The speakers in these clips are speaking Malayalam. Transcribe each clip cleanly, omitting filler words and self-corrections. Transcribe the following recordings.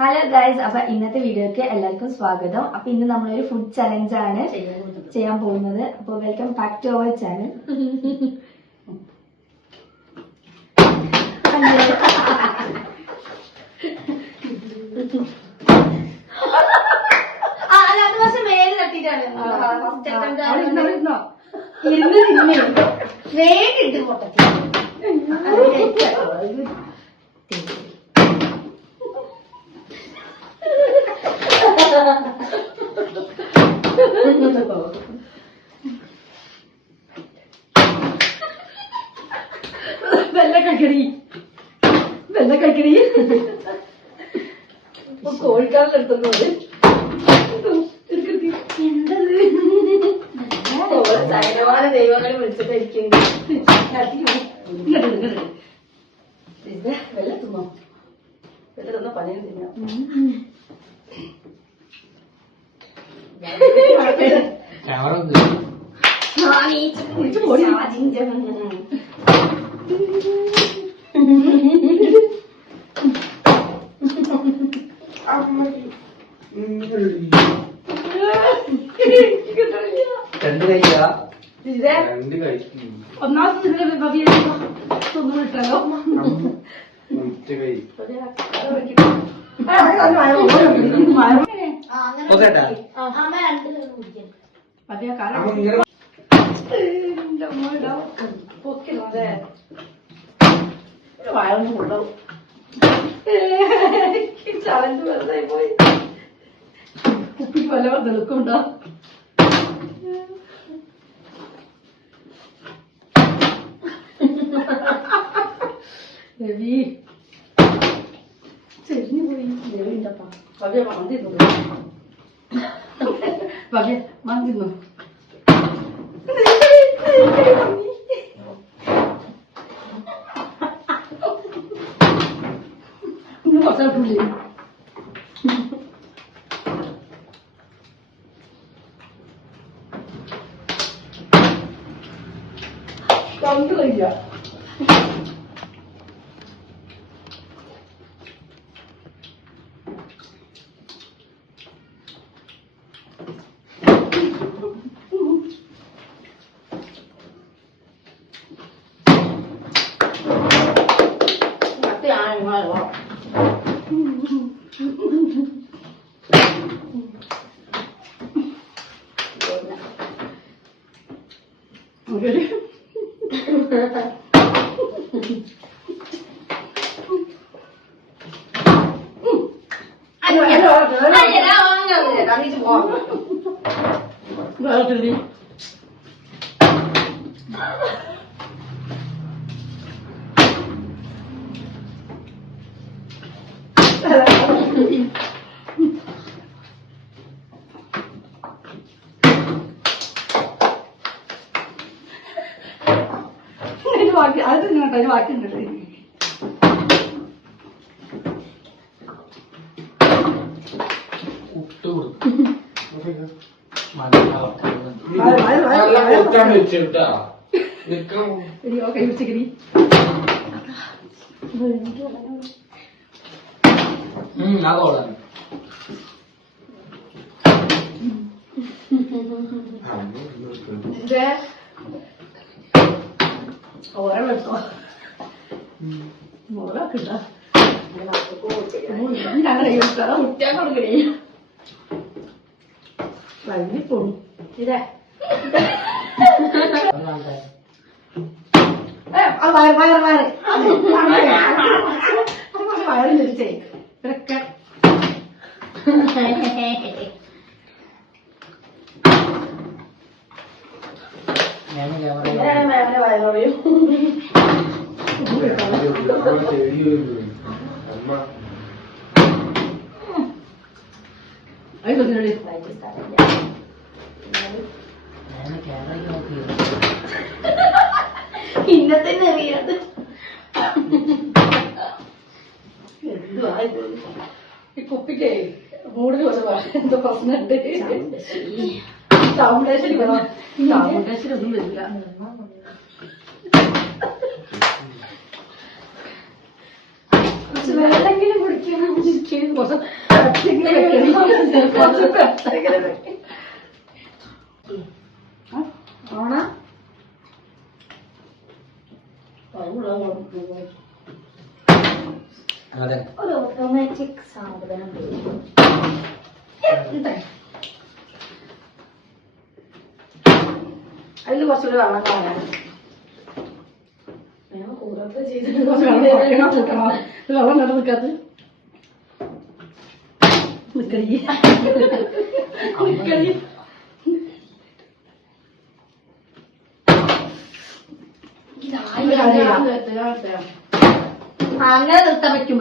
ഹലോ ഗൈസ്, അപ്പൊ ഇന്നത്തെ വീഡിയോക്ക് എല്ലാവർക്കും സ്വാഗതം. അപ്പൊ ഇന്ന് നമ്മളൊരു ഫുഡ് ചലഞ്ച് ആണ് ചെയ്യാൻ പോകുന്നത്. അപ്പൊ welcome back to our channel. മേല് തട്ടിട്ടാണ് വേഗം പൊട്ടത്തി വെള്ള കഴിക്കടി കോഴിക്കാലെടുത്തുള്ളത് സൈനവാന ദൈവങ്ങളെ വിളിച്ചിട്ടായിരിക്കും വെള്ള തിന്നോ, വെള്ള തിന്ന പനിയും തിന്നാം. ഒന്നാമത്തെ തൊന്നും ഇട്ടല്ലോ. വയറൊന്നും കൊള്ളാവും. ചലഞ്ച് വെറുതെ പോയി. കുപ്പിക്ക് വല്ല തെളുക്കുണ്ടോ? രവി ചെരിഞ്ഞു പോയി. രവി ഉണ്ടപ്പാ. ഭവ്യ മന്തിന്നു. ഭവ്യ മന്തിന്നു. കുറച്ചുള്ളി കണ്ടു കഴിക്കുക. ബാക്കി അത് തിന്നട്ടെ, ബാക്കി ഉണ്ടല്ലേ. ഉച്ചക്കരി ഓരോ മുളകിട്ട കുറ്റാൻ കൊടുക്കണേ. വൈകിപ്പോണു ഇതേ വയറ് തിരിച്ചേ ഇതൊക്കെ വയററിയും ഇന്നത്തെ അറിയാത് എന്തുവാ ഈ കുപ്പിക്കേ മൂടിന് പോലെ എന്തോ പ്രശ്നമുണ്ട്. ഫൗണ്ടേഷൻ ഫൗണ്ടേഷൻ ഒന്നും വരില്ല. വെള്ളെങ്കിലും കുടിക്കണം. ഓണ ഒരു ഓട്ടോമാറ്റിക് സാധനം അതിൽ കുറച്ചുകൂടി വെള്ളം കാണാൻ വെള്ളം നിലനിൽക്കാത്ത അങ്ങനെ നിർത്താൻ പറ്റും.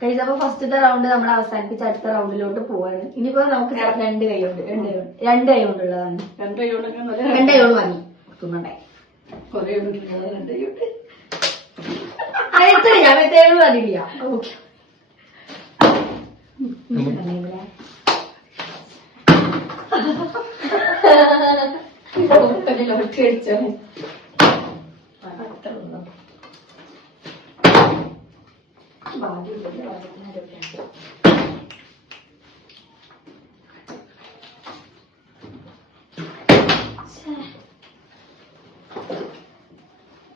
കഴിച്ചപ്പോ ഫസ്റ്റത്തെ റൗണ്ട് നമ്മൾ അവസാനിപ്പിച്ച് അടുത്ത റൗണ്ടിലോട്ട് പോവാണ്. ഇനിയിപ്പോ നമുക്ക് രണ്ട് കൈ കൊണ്ടുള്ളതാണ്. രണ്ട് കൈ കൊണ്ട് വാങ്ങി തിന്നണ്ടേ ഞാൻ പറഞ്ഞില്ല. ഓക്കെ അടിച്ചോ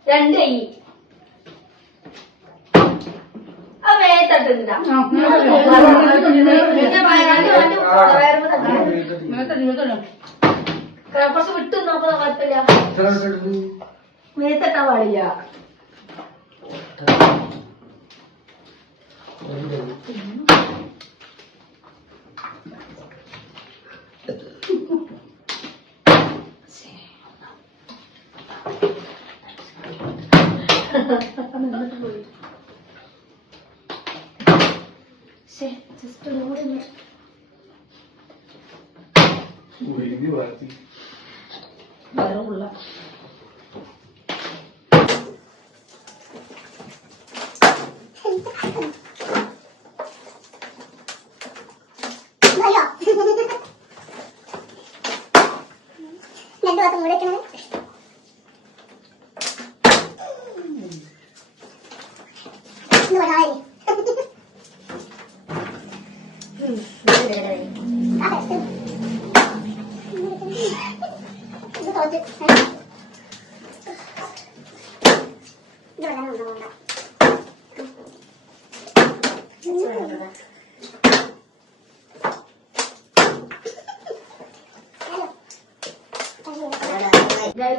രണ്ട് കൈ വേത്തട്ടുണ്ടാ കുറച്ച് വിട്ടു നോക്കുന്ന കുഴപ്പമില്ല. മേത്തട്ടാൻ പാടില്ല. ജസ്റ്റ് വരവുള്ള രണ്ടു ഭാഗത്ത് മൂടിക്കണം.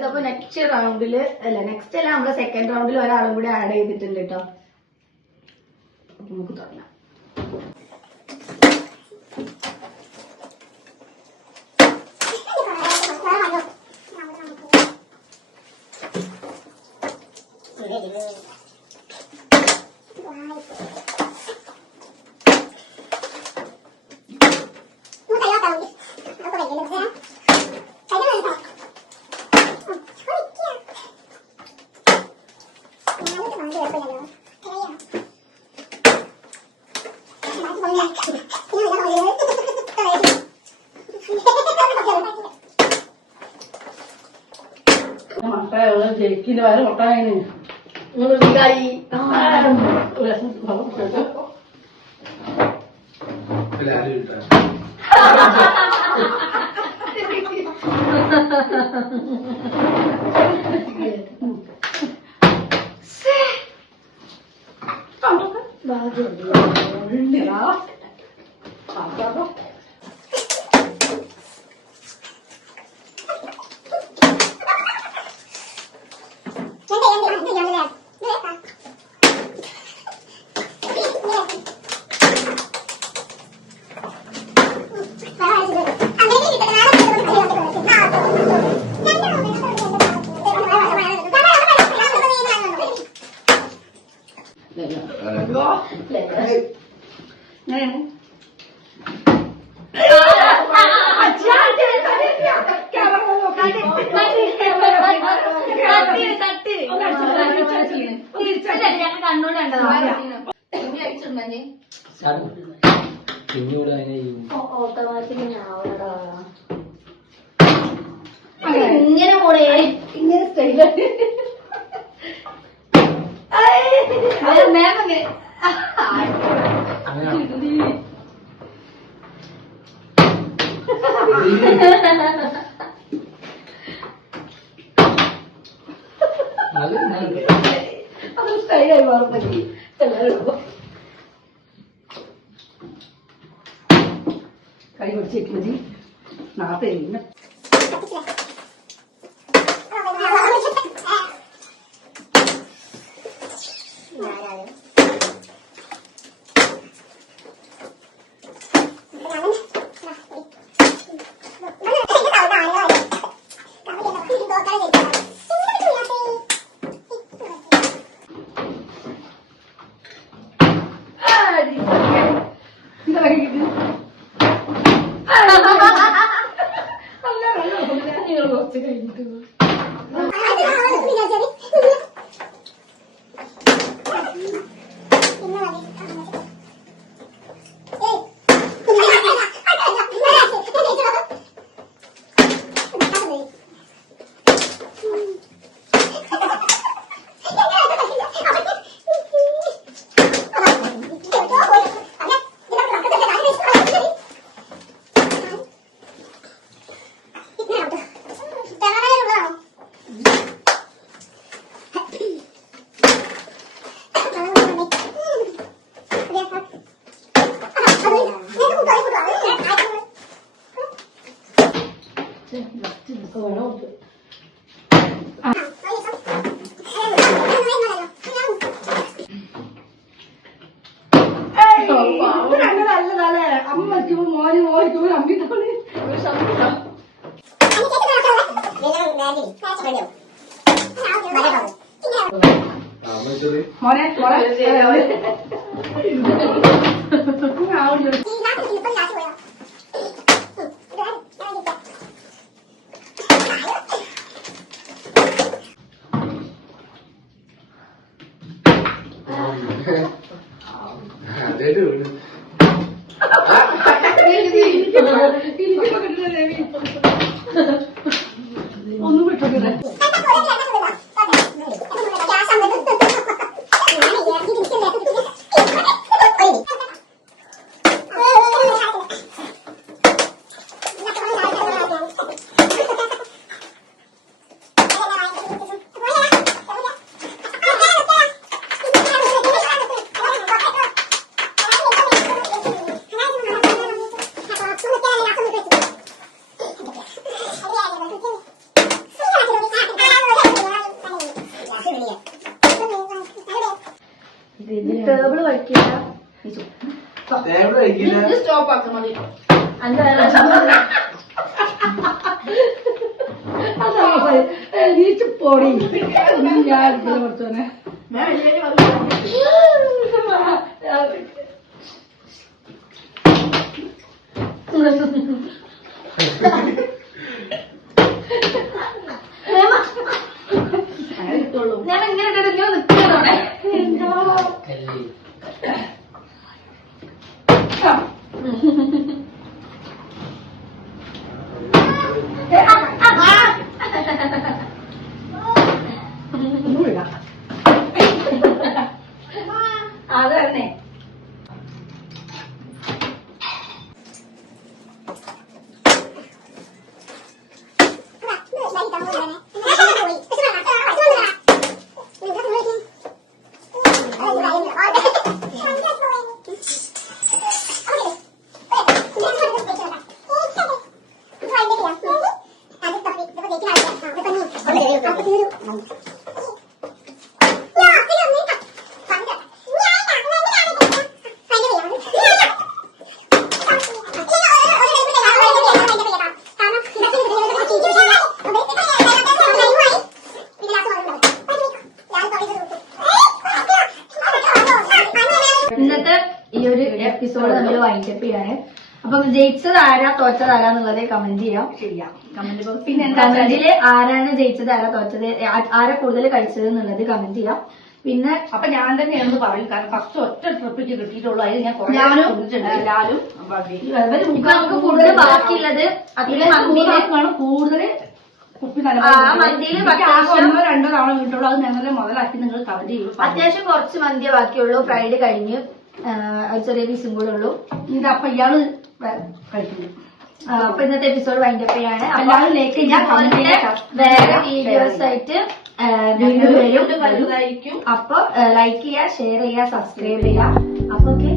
അപ്പൊ നെക്സ്റ്റ് റൗണ്ടില് നെക്സ്റ്റ് അല്ല നമ്മുടെ സെക്കൻഡ് റൗണ്ടിൽ ഒരാളും കൂടി ആഡ് ചെയ്തിട്ടുണ്ട് കേട്ടോ. നമുക്ക് തുടങ്ങാം. ജയിക്കിന്റെ വരെ ഒട്ടായി ഓട്ടോമാറ്റിക്. 应该我嘞，应该是对的。മേമങ്ങനെ അത് സ്റ്റൈലായി മാറും പറ്റി എല്ലാവരും കൈ പിടിച്ചേക്കുന്നത് നാളെ കുറച്ച് കഴിഞ്ഞിട്ട് നല്ലതല്ലേ അമ്മയ്ക്കും മോന് മോനിക്കും അമ്മിത്തോളി മോനെ ഒന്നും വിട്ടോട്ടെ ടേബിള് വയ്ക്കില്ല സ്റ്റോപ്പ് ആക്കാൻ മതി നീച്ച് പോടി ഞാൻ കുറച്ചോനെ ഞാൻ ഇങ്ങനെ നിൽക്കുന്നതോടെ അത് തന്നെ ഇന്നത്തെ ഈ ഒരു എപ്പിസോഡ് നമ്മൾ വൈൻഡപ്പ് ചെയ്യാണ്. അപ്പം ജയിച്ചത് ആരാ തോറ്റത് ആരാന്നുള്ളത് കമന്റ് ചെയ്യാം. ശരിയാ, കമന്റ് ബോക്സ്. പിന്നെ കമന്റില് ആരാണ് ജയിച്ചത് ആരാ തോറ്റത് ആരാ കൂടുതൽ കഴിച്ചത് എന്നുള്ളത് കമന്റ് ചെയ്യാം. പിന്നെ അപ്പൊ ഞാൻ തന്നെയാണെന്ന് പറയും, കാരണം ഫസ്റ്റ് ഒറ്റ ട്രിപ്പിക്ക് കിട്ടിയിട്ടുള്ളൂ. അതിൽ ഞാൻ ലാലും നമുക്ക് കൂടുതൽ ബാക്കിയുള്ളത് അതിലെ കൂടുതൽ കുപ്പി മന്തിയിൽ ഒന്നോ രണ്ടോ തവണ കിട്ടുള്ളൂ. അത് ഞങ്ങളെ മുതലാക്കി നിങ്ങൾ കവർ ചെയ്യും. അത്യാവശ്യം കുറച്ച് മന്തിയെ ബാക്കിയുള്ളൂ. ഫ്രൈഡ് കഴിഞ്ഞ് ചെറിയ പീസും കൂടെ ഉള്ളൂ. അപ്പൊ ഇയാള് കഴിക്കുന്നു. അപ്പൊ ഇന്നത്തെ എപ്പിസോഡ് വൈൻഡപ്പ് ചെയ്യാണ്. എല്ലാവരും വേറെ വീഡിയോസ് ആയിട്ട് വീണ്ടും വരും. അപ്പൊ ലൈക്ക് ചെയ്യുക, ഷെയർ ചെയ്യുക, സബ്സ്ക്രൈബ് ചെയ്യുക. അപ്പൊ ഓക്കെ.